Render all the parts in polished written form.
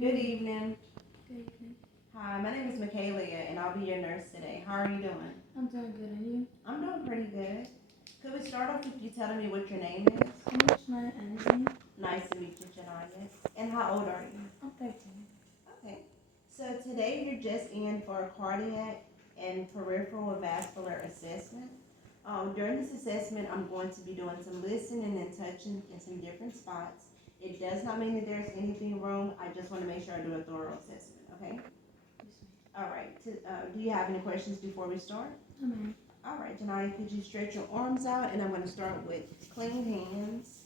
Good evening. Good evening. Hi, my name is Michaela, and I'll be your nurse today. How are you doing? I'm doing good, and you? I'm doing pretty good. Could we start off with you telling me what your name is? I'm Shania Anderson. Nice to meet you, Janaya. And how old are you? I'm 13. Okay. So today you're just in for a cardiac and peripheral vascular assessment. During this assessment, I'm going to be doing some listening and touching in some different spots. It does not mean that there's anything wrong. I just want to make sure I do a thorough assessment, okay? Yes, All right. Do you have any questions before we start? ma'am. All right, Janaya, could you stretch your arms out? And I'm going to start with clean hands.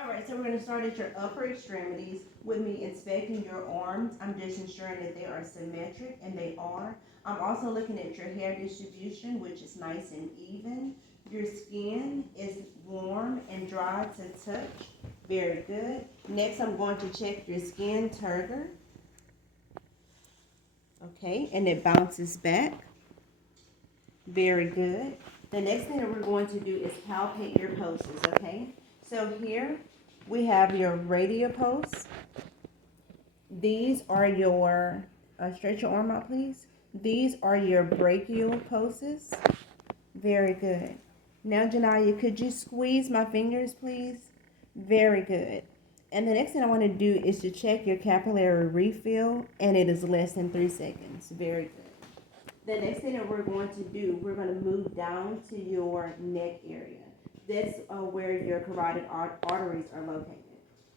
All right, so we're going to start at your upper extremities with me inspecting your arms. I'm just ensuring that they are symmetric, and they are. I'm also looking at your hair distribution, which is nice and even. Your skin is warm and dry to touch. Very good. Next, I'm going to check your skin turgor. Okay, and it bounces back. Very good. The next thing that we're going to do is palpate your pulses, okay? So here we have your radial pulse. These are your, stretch your arm out please. These are your brachial pulses. Very good. Now Janaya, could you squeeze my fingers please? Very good. And the next thing I want to do is to check your capillary refill, and it is less than 3 seconds. Very good. The next thing that we're going to do, we're going to move down to your neck area. That's where your carotid arteries are located.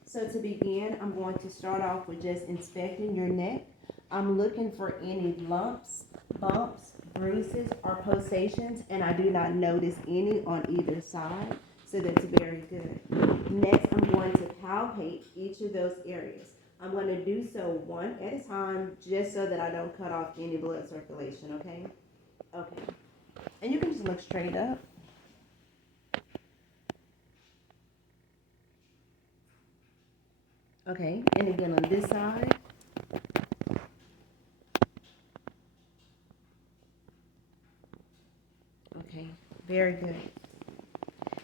So to begin, I'm going to start off with just inspecting your neck. I'm looking for any lumps, bumps, bruises, or pulsations, and I do not notice any on either side. So that's very good. Next, I'm going to palpate each of those areas. I'm going to do so one at a time, just so that I don't cut off any blood circulation, okay? Okay. And you can just look straight up. Okay, and again on this side. Okay, very good.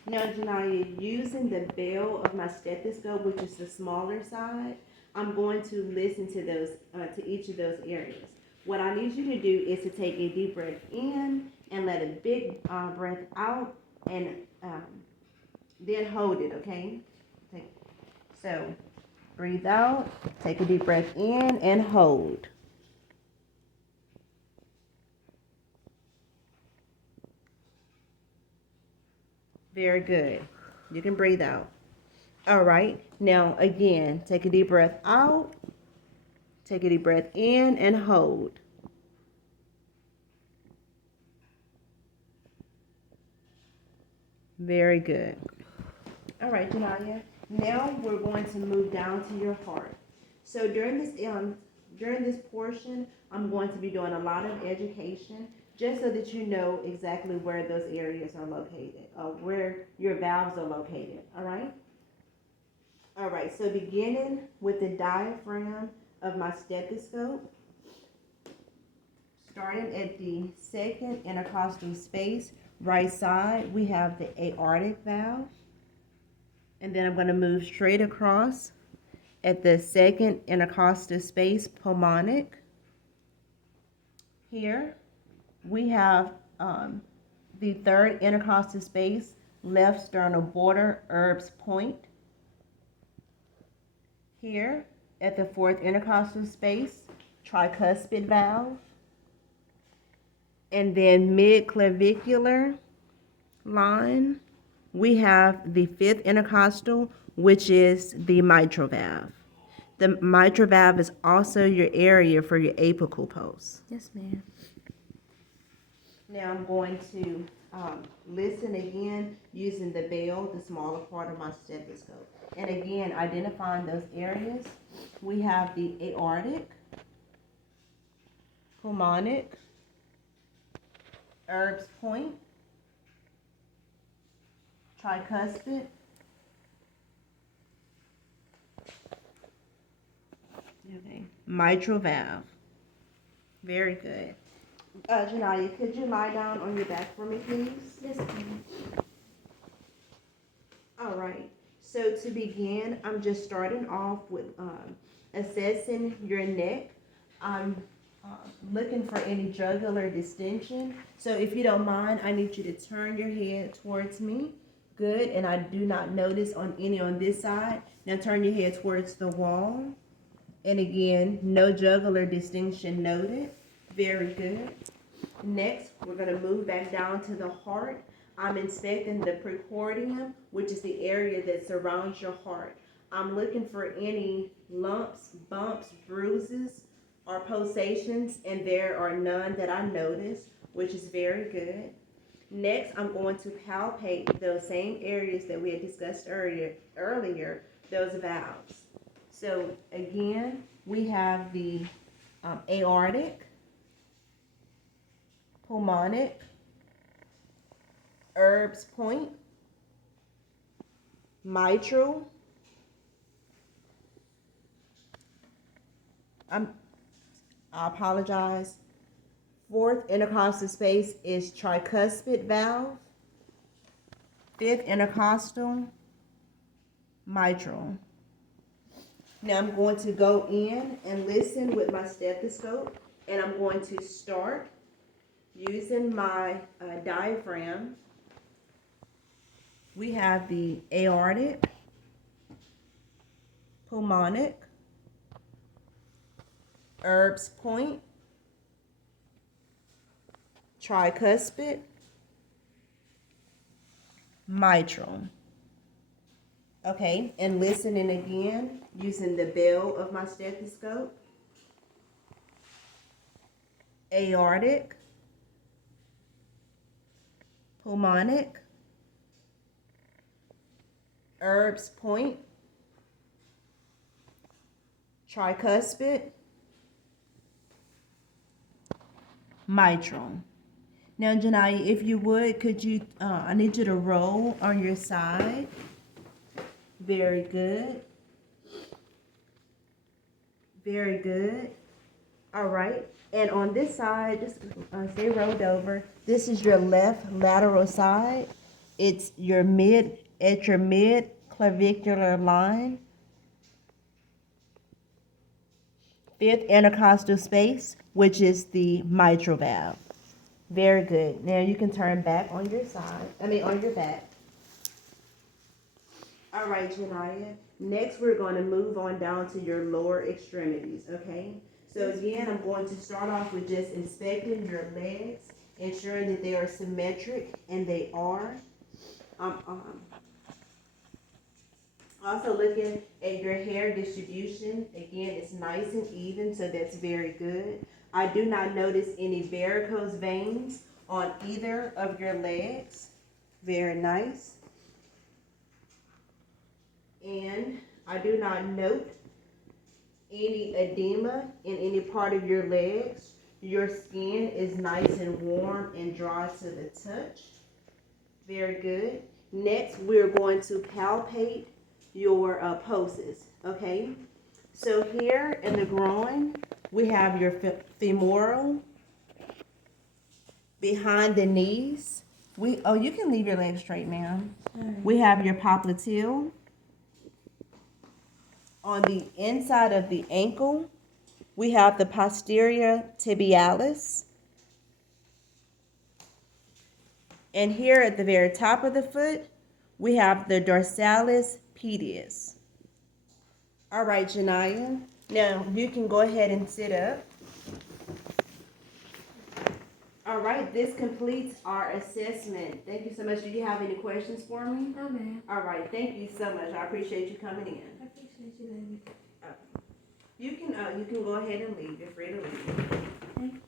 Now, Janaya, using the bell of my stethoscope, which is the smaller side, I'm going to listen to those, to each of those areas. What I need you to do is to take a deep breath in and let a big breath out, and then hold it. Okay. So, breathe out, take a deep breath in, and hold. Very good. You can breathe out. All right. Now, again, take a deep breath out. Take a deep breath in and hold. Very good. All right, Janaya. Now we're going to move down to your heart. So during this portion, I'm going to be doing a lot of education, just so that you know exactly where those areas are located, where your valves are located. All right. All right. So beginning with the diaphragm of my stethoscope, starting at the second intercostal space, right side, we have the aortic valve. And then I'm going to move straight across at the second intercostal space, pulmonic. Here we have the third intercostal space, left sternal border, Erb's point. Here at the fourth intercostal space, tricuspid valve. And then mid-clavicular line, we have the fifth intercostal, which is the mitral valve. The mitral valve is also your area for your apical pulse. Yes, ma'am. Now I'm going to listen again using the bell, the smaller part of my stethoscope. And again, identifying those areas, we have the aortic, pulmonic, Erb's point, tricuspid, okay, mitral valve. Very good. Janaya, could you lie down on your back for me, please? Yes, ma'am. All right. So So to begin, I'm just starting off with assessing your neck. I'm looking for any jugular distension. So if you don't mind, I need you to turn your head towards me. Good, and I do not notice on this side. Now turn your head towards the wall. And again, no jugular distension noted. Very good. Next, we're going to move back down to the heart. I'm inspecting the precordium, which is the area that surrounds your heart. I'm looking for any lumps, bumps, bruises, or pulsations, and there are none that I noticed, which is very good. Next, I'm going to palpate those same areas that we had discussed earlier, those valves. So again, we have the aortic, pulmonic, Erb's point, mitral, I apologize. Fourth intercostal space is tricuspid valve. Fifth intercostal, mitral. Now I'm going to go in and listen with my stethoscope, and I'm going to start using my diaphragm. We have the aortic, pulmonic, Erb's point, tricuspid, mitral. Okay, and listening again using the bell of my stethoscope. Aortic, pulmonic, Erb's point, tricuspid, mitral. Now, Janaya, if you would, could you, I need you to roll on your side. Very good. Very good. All right. And on this side, just stay rolled over. This is your left lateral side. It's your mid clavicular line. Fifth intercostal space, which is the mitral valve. Very good. Now you can turn back on your side. On your back. All right, Janaya. Next, we're going to move on down to your lower extremities, okay? So again, I'm going to start off with just inspecting your legs, ensuring that they are symmetric, and they are. Also looking at your hair distribution. Again, it's nice and even, so that's very good. I do not notice any varicose veins on either of your legs. Very nice. And I do not note any edema in any part of your legs. Your skin is nice and warm and dry to the touch. Very good. Next, we're going to palpate your pulses, okay? So here in the groin, we have your femoral, behind the knees. You can leave your legs straight, ma'am. We have your popliteal. On the inside of the ankle, we have the posterior tibialis. And here at the very top of the foot, we have the dorsalis pedis. All right, Janaya. Now, you can go ahead and sit up. All right, this completes our assessment. Thank you so much. Do you have any questions for me? No, ma'am. All right, thank you so much. I appreciate you coming in. I appreciate you, baby. You can go ahead and leave. You're free to leave. Thank you.